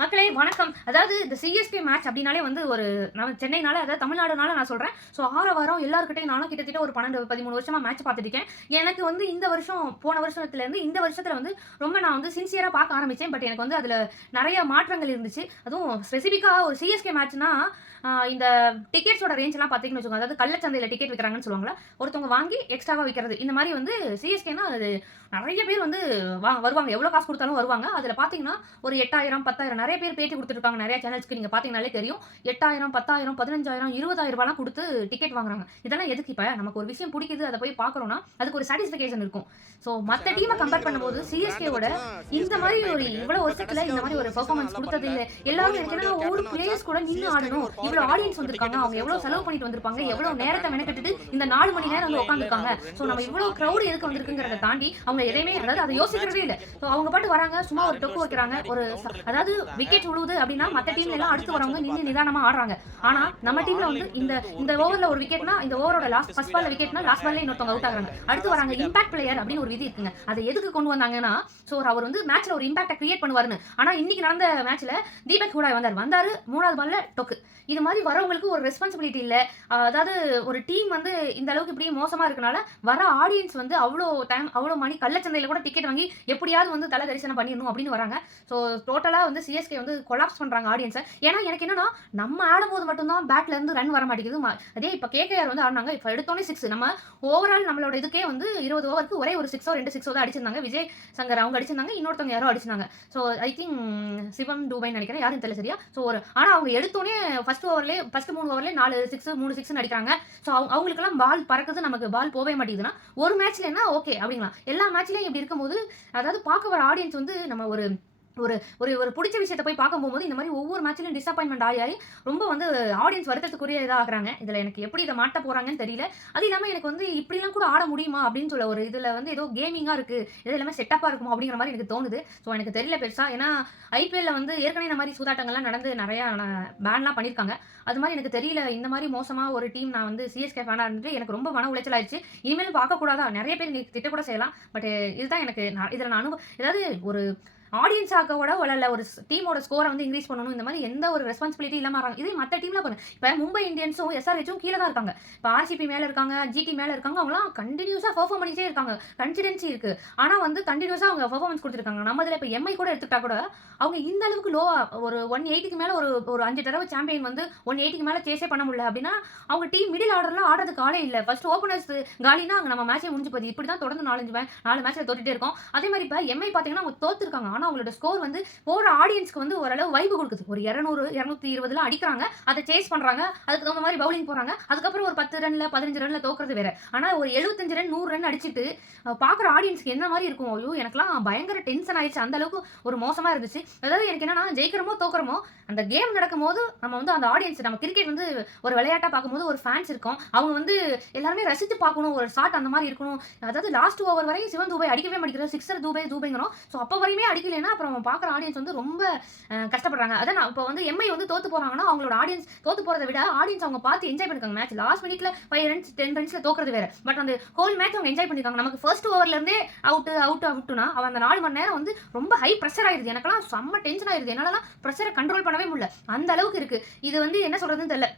மக்களே வணக்கம். அதாவது இந்த சிஎஸ்கே மேட்ச் அப்படின்னாலே வந்து ஒரு நம்ம சென்னைனால அதாவது தமிழ்நாடுனால நான் சொல்கிறேன் ஸோ ஆற வாரம் எல்லாருக்கிட்டையும் நானும் கிட்டத்தட்ட ஒரு பன்னெண்டு பதிமூணு வருஷமாக மேட்ச் பார்த்துருக்கேன் எனக்கு வந்து இந்த வருஷம் போன வருஷத்துலேருந்து இந்த வருஷத்தில் வந்து ரொம்ப நான் வந்து சின்சியராக பார்க்க ஆரம்பித்தேன் பட் எனக்கு வந்து அதில் நிறைய மாற்றங்கள் இருந்துச்சு. அதுவும் ஸ்பெசிஃபிக்காக ஒரு சிஎஸ்கே மேட்ச்னா இந்த டிக்கெட்ஸோட ரேஞ்செலாம் பார்த்தீங்கன்னு வச்சுக்கோங்க. அதாவது கள்ளச்சந்தையில் டிக்கெட் விற்கிறாங்கன்னு சொல்லுவாங்களா ஒருத்தவங்க வாங்கி எக்ஸ்ட்ராவாக விற்கிறது இந்த மாதிரி வந்து சிஎஸ்கேனா அது நிறைய பேர் வந்து வா வருவாங்க. எவ்வளோ காசு கொடுத்தாலும் வருவாங்க. அதில் பார்த்தீங்கன்னா ஒரு எட்டாயிரம் பத்தாயிரம் நிறைய பேர் பேட்டி கொடுத்துருக்காங்க. நிறைய சேனல்ஸ்க்கு நீங்கள் பார்த்தீங்கனாலே தெரியும். எட்டாயிரம் பத்தாயிரம் பதினஞ்சாயிரம் இருபதாயிரம் ரூபாய்லாம் கொடுத்து டிக்கெட் வாங்குறாங்க. இதெல்லாம் எதுக்கு இப்போ? நமக்கு ஒரு விஷயம் பிடிக்குது. அதை போய் பார்க்குறோம்னா அதுக்கு ஒரு சாட்டிஸ்ஃபிகேஷன் இருக்கும். ஸோ மற்ற டீமை கம்பேர் பண்ணும்போது சிஎஸ்கேவோட இந்த மாதிரி ஒரு இவ்வளோ வருஷத்தில் இந்த மாதிரி ஒரு பெர்ஃபார்மன்ஸ் கொடுத்தது இல்லை. எல்லாரும் என்னன்னா ஒவ்வொரு பிளேயர்ஸ் கூட நின்று ஆடணும். இவ்வளோ ஆடியன்ஸ் வந்திருக்காங்க. அவங்க எவ்வளோ செலவு பண்ணிட்டு வந்திருப்பாங்க. எவ்வளோ நேரத்தை மெனக்கட்டுட்டு இந்த நாலு மணி நேரம் வந்து உட்காந்துருக்காங்க ஸோ நம்ம இவ்வளோ க்ரௌட் எதுக்கு வந்திருக்குங்கிறத தாண்டி அவங்க எதையுமே அதாவது அதை யோசிக்கிறதே இல்லை. ஸோ அவங்க பாட்டு வராங்க. சும்மா ஒரு டொக்கு வைக்கிறாங்க. ஒரு அதாவது விக்கெட் விழுவுது அப்படின்னா மற்ற டீம்ல எல்லாம் அடுத்து வரவங்க நின்று நிதானமா ஆடுறாங்க. ஆனா நம்ம டீம்ல வந்து இந்த இந்த ஓவர்ல ஒரு விக்கெட்னா இந்த ஓவரோட லாஸ்ட் ஃபர்ஸ்ட் பால்ல விக்கெட்னா லாஸ்ட் பால்ல இன்னொருத்தவங்க அவுட் ஆகுறாங்க. அடுத்து வராங்க இம்பாக்ட் பிளேயர் அப்படின்னு ஒரு விதி இருக்குங்க. அதை எதுக்கு கொண்டு வந்தாங்கன்னா ஸோ அவர் வந்து மேட்ச்ல ஒரு இம்பாக்டை கிரியேட் பண்ணுவாருன்னு. ஆனா இன்னைக்கு நடந்த மேட்ச்ல தீபக் ஹூடாய் வந்தார். வந்தாரு மூணாவது பால்ல டொக்கு. இது மாதிரி வரவங்களுக்கு ஒரு ரெஸ்பான்சிபிலிட்டி இல்லை. அதாவது ஒரு டீம் வந்து இந்த அளவுக்கு இப்படி மோசமா இருக்கனால வர ஆடியன்ஸ் வந்து அவ்வளோ டைம் அவ்வளோ மணி கள்ளச்சந்தையில் கூட டிக்கெட் வாங்கி எப்படியாவது வந்து தலை தரிசனம் பண்ணிடணும் அப்படின்னு வராங்க. ஸோ டோட்டலாக வந்து சிஎஸ்கே வந்து கொலாப்ஸ் பண்ணுறாங்க ஆடியன்ஸை ஏன்னா எனக்கு என்னன்னா நம்ம ஆடும்போது மட்டும்தான் பேட்ல இருந்து ரன் வர மாட்டேங்குது. அதே இப்போ கேகேஆர் வந்து ஆடினாங்க. இப்போ எடுத்தோன்னே சிக்ஸ் நம்ம ஓவரால் நம்மளோட இதுக்கே வந்து இருபது ஓவருக்கு ஒரே ஒரு சிக்ஸோ ரெண்டு சிக்ஸோ தான் அடிச்சிருந்தாங்க. விஜய் சங்கர் அவங்க அடிச்சிருந்தாங்க. இன்னொருத்தவங்க யாரோ அடிச்சிருந்தாங்க. ஸோ ஐ திங்க் சிவம் டூபைன்னு நினைக்கிறேன். யாரும் தெரியல சரியா? ஸோ ஒரு ஆனால் அவங்க எடுத்தோன்னே ஃபர்ஸ்ட் ஓவர்லேயே ஃபர்ஸ்ட் மூணு ஓவர்லேயே நாலு சிக்ஸ் மூணு சிக்ஸ்னு அடிக்கிறாங்க. ஸோ அவங்க அவங்களுக்கெல்லாம் பால் பறக்குது நமக்கு பால் போவே மாட்டேங்குதுன்னா ஒரு மேட்ச்ல என்ன? ஓகே அப்படிங்களா? எல்லா மேட்ச்லையும் இப்படி இருக்கும்போது அதாவது பார்க்க வர ஆடியன்ஸ் வந்து நம்ம ஒரு ஒரு ஒரு ஒரு பிடிச்ச விஷயத்தை போய் பார்க்க போகும்போது இந்த மாதிரி ஒவ்வொரு மேட்ச்லையும் டிசப்பாயின்மெண்ட் ஆகி ஆகி ரொம்ப வந்து ஆடியன்ஸ் வருத்தத்துக்குரிய இதாகிறாங்க. இதில் எனக்கு எப்படி இதை மாட்ட போகிறாங்கன்னு தெரியல. அது இல்லாமல் எனக்கு வந்து இப்படிலாம் கூட ஆட முடியுமா அப்படின்னு சொல்ல ஒரு இதில் வந்து ஏதோ கேமிங்காக இருக்குது இது எல்லாமே செட்டப்பாக இருக்குமா அப்படிங்கிற மாதிரி எனக்கு தோணுது. ஸோ எனக்கு தெரியல பெருசாக ஏன்னா ஐபிஎல்ல வந்து ஏற்கனவே இந்த மாதிரி சூதாட்டங்கள்லாம் நடந்து நிறையா பேன்லாம் பண்ணியிருக்காங்க அது மாதிரி எனக்கு தெரியல. இந்த மாதிரி மோசமாக ஒரு டீம் நான் வந்து சிஎஸ்கே ஃபேனாக இருந்துட்டு எனக்கு ரொம்ப மன உளைச்சல் ஆயிடுச்சு. இனிமேல் பார்க்கக்கூடாதா? நிறைய பேர் நீ திட்ட கூட செய்யலாம். பட் இதுதான் எனக்கு நான் இதில் நான் அனுபவம் ஏதாவது ஒரு ஆடியன்ஸ் கூட உள்ள ஒரு டீமோட ஸ்கோரை வந்து இன்க்ரீஸ் பண்ணணும். இந்த மாதிரி எந்த ஒரு ரெஸ்பான்சிபிலிட்டி இல்லாமல் வராங்க இதே மற்ற டீம்லாம் பாருங்க. இப்போ மும்பை இந்தியன்ஸும் எஸ்ஆர்ஹெச்சும் கீழே தான் இருக்காங்க. இப்போ ஆர்சிபி மேலே இருக்காங்க ஜிடி மேலே இருக்காங்க. அவங்களாம் கண்டினியூஸாக பர்ஃபார்ம் பண்ணிட்டே இருக்காங்க. கன்சிடென்சி இருக்குது ஆனால் வந்து கண்டினியூஸாக அவங்க பர்ஃபார்மன்ஸ் கொடுத்துருக்காங்க. நம்ம இதில் இப்போ எம்ஐ கூட எடுத்துட்டா கூட அவங்க இந்த அளவுக்கு லோவாக ஒரு ஒன் எயிட்டிக்கு மேலே ஒரு ஒரு அஞ்சு தடவை சாம்பியன் வந்து ஒன் எயிட்டிக்கு மேலே சேஸே பண்ண முடியல அப்படின்னா அவங்க டீம் மிடில் ஆர்டர்லாம் ஆடுறதுக்கு ஆளே இல்லை. ஃபர்ஸ்ட் ஓப்பனர்ஸ் காலினா அங்கே நம்ம மேட்சே முடிஞ்சு போகுது. இப்படி தான் தொடர்ந்து நாலஞ்சு நாலு மேட்ச்சில் தோட்டிகிட்டே இருக்கோம். அதே மாதிரி இப்போ எம்ஐ பார்த்தீங்கன்னா அவங்க தோத்துருக்காங்க. ஆனால் அவங்களோட ஸ்கோர் வந்து போகிற ஆடியன்ஸ்க்கு வந்து ஓரளவு வைப்பு கொடுக்குது. ஒரு இரநூறு இரநூத்தி இருபதுல அடிக்கிறாங்க அதை சேஸ் பண்ணுறாங்க அதுக்கு தகுந்த மாதிரி பவுலிங் போகிறாங்க அதுக்கப்புறம் ஒரு பத்து ரன்ல பதினஞ்சு ரனில் தோக்குறது வேறு. ஆனால் ஒரு எழுபத்தஞ்சு ரன் நூறு ரன் அடிச்சிட்டு பார்க்குற ஆடியன்ஸ்க்கு என்ன மாதிரி இருக்கும்? ஐயோ எனக்குலாம் பயங்கர டென்ஷன் ஆயிடுச்சு. அந்த அளவுக்கு ஒரு மோசமாக இருந்துச்சு. அதாவது எனக்கு என்னன்னா ஜெயிக்கிறோமோ தோக்குறோமோ அந்த கேம் நடக்கும்போது நம்ம வந்து அந்த ஆடியன்ஸ் நம்ம கிரிக்கெட் வந்து ஒரு விளையாட்டாக பார்க்கும்போது ஒரு ஃபேன்ஸ் இருக்கும். அவங்க வந்து எல்லாருமே ரசித்து பார்க்கணும். ஒரு ஷாட் அந்த மாதிரி இருக்கணும். அதாவது லாஸ்ட் ஓவர் வரையும் சிவன் தூபை அடிக்கவே மாட்டேங்கிறோம் சிக்ஸர் தூபை தூபைங்கிறோம். ஸோ அப்போ வரையுமே அடிக்கலைன்னா அப்புறம் பார்க்குற ஆடியன்ஸ் வந்து ரொம்ப கஷ்டப்படுறாங்க. அதான் நான் இப்போ வந்து எம்ஐ வந்து தோத்து போகிறாங்கன்னா அவங்களோட ஆடியன்ஸ் தோத்து போகிறத விட ஆடியன்ஸ் அவங்க பார்த்து என்ஜாய் பண்ணிருக்காங்க மேட்ச் லாஸ்ட் மினிட்ல ஃபைவ் ரன்ஸ் டென் ரன்ஸில் தோக்குறது வேற. பட் அந்த ஹோல் மேட்ச் அவங்க என்ஜாய் பண்ணிருக்காங்க. நமக்கு ஃபர்ஸ்ட் ஓவர்லேருந்தே அவுட்டு அவுட் அவுட்டுனா அவுட்னா அவன் அந்த நாலு மணி நேரம் வந்து ரொம்ப ஹை ப்ரெஷர் ஆயிருது. எனக்கெல்லாம் செம்ம டென்ஷன் ஆயிருது. என்னாலலாம் ப்ரெஷரை கண்ட்ரோல் பண்ணவே முடியல. அந்த அளவுக்கு இருக்குது இது வந்து என்ன சொல்கிறதுன்னு தெரியல.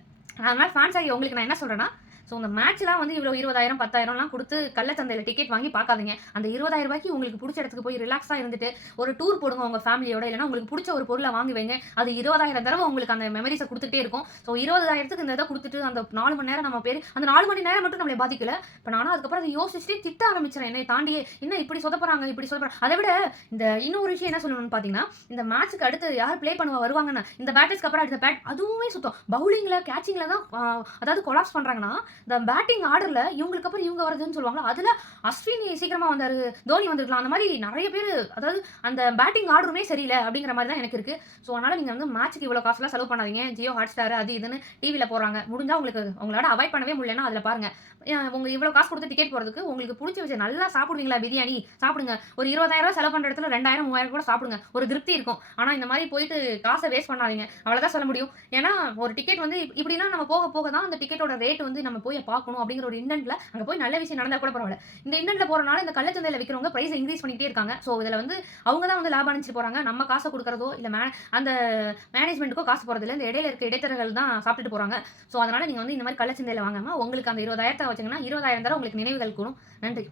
அதனால் ஃபேன்ஸ் ஆகி உங்களுக்கு நான் என்ன சொல்கிறேன்னா ஸோ இந்த மேட்ச்லாம் வந்து இவ்வளோ இருபதாயிரம் பத்தாயிரம்லாம் கொடுத்து கள்ளச்சந்தையில் டிக்கெட் வாங்கி பார்க்காதீங்க. அந்த இருபதாயிரம் ரூபாய்க்கு உங்களுக்கு பிடிச்ச இடத்துக்கு போய் ரிலாக்ஸாக இருந்துட்டு ஒரு டூர் போடுங்க உங்கள் ஃபேமிலியோட இல்லைனா உங்களுக்கு பிடிச்ச ஒரு பொருளை வாங்கி வைங்க. அது இருபதாயிரம் தடவை உங்களுக்கு அந்த மெமரிஸை கொடுத்துட்டே இருக்கும். ஸோ இருபதாயிரத்துக்கு இந்த இதை கொடுத்துட்டு அந்த நாலு மணி நேரம் நம்ம பேர் அந்த நாலு மணி நேரம் மட்டும் நம்மளை பாதிக்கல. இப்போ நானும் அதுக்கப்புறம் அதை யோசிச்சுட்டு திட்ட ஆரம்பிச்சிடறேன். என்னை தாண்டியே என்ன இப்படி சொதப்புறாங்க இப்படி சொதப்புறாங்க. அதை விட இந்த இன்னொரு விஷயம் என்ன சொல்லணும்னு பார்த்தீங்கன்னா இந்த மேட்ச்சுக்கு அடுத்து யார் ப்ளே பண்ணுவா வருவாங்கன்னா இந்த பேட்டர்ஸ்க்கு அப்புறம் அடுத்த பேட் அதுவுமே சுத்தம். பவுலிங்கில் கேட்சிங்கில் தான் அதாவது கொலாப்ஸ் பண்ணுறாங்கன்னா இந்த பேட்டிங் ஆர்டரில் இவங்களுக்கு அப்புறம் இவங்க வருதுன்னு சொல்லுவாங்களா? அதில் அஸ்வினி சீக்கிரமாக வந்தார் தோனி வந்திருக்கலாம். அந்த மாதிரி நிறைய பேர் அதாவது அந்த பேட்டிங் ஆர்டருமே சரியில்லை அப்படிங்கிற மாதிரி தான் எனக்கு இருக்குது ஸோ அதனால் நீங்கள் வந்து மேட்ச்சுக்கு இவ்வளோ காசுலாம் செலவு பண்ணாதீங்க. ஜியோ ஹாட் ஸ்டார் அது இதுன்னு டிவியில் போடுறாங்க. முடிஞ்சால் உங்களுக்கு உங்களால் அவாய்ட் பண்ணவே முடியலன்னா அதில் பாருங்கள் உங்க இவ்வளோ காசு கொடுத்து டிக்கெட் போகிறதுக்கு உங்களுக்கு பிடிச்ச விஷயம் நல்லா சாப்பிடுவீங்களா பிரியாணி? சாப்பிடுங்க. ஒரு இருபதாயிரம் செலவு பண்ணுற இடத்துல ரெண்டாயிரம் மூவாயிரம் கூட சாப்பிடுங்க. ஒரு திருப்தி இருக்கும். ஆனால் இந்த மாதிரி போயிட்டு காசை வேஸ்ட் பண்ணாதீங்க. அவ்வளோதான் சொல்ல முடியும். ஏன்னா ஒரு டிக்கெட் வந்து இப்- இப்படிலாம் நம்ம போக போக தான் அந்த டிக்கெட்டோட ரேட் வந்து நம்ம போய் பார்க்கணும் அப்படிங்கிற ஒரு இண்டன்ட்ல அங்கே போய் நல்ல விஷயம் நடந்தால் கூட பரவாயில்ல. இந்த இண்டன்ட்ல போறனால இந்த கள்ளச்சந்தையில் விற்கிறவங்க ப்ரைஸ் இன்க்ரீஸ் பண்ணிட்டே இருக்காங்க. ஸோ இதில் வந்து அவங்க தான் வந்து லாபம் அணிச்சிட்டு போறாங்க. நம்ம காசை கொடுக்குறதோ இல்லை மே அந்த மேனேஜ்மெண்ட்டுக்கோ காசு போகிறதில்ல இந்த இடையில இருக்க இடைத்தரகர்கள் தான் சாப்பிட்டுட்டு போறாங்க. ஸோ அதனால நீங்கள் வந்து இந்த மாதிரி கள்ளச்சந்தையில் வாங்காமல் உங்களுக்கு அந்த இருபதாயிரத்தை வச்சிங்கன்னா இருபதாயிரம் தர உங்களுக்கு நினைவுகள் கூடும். நன்றி.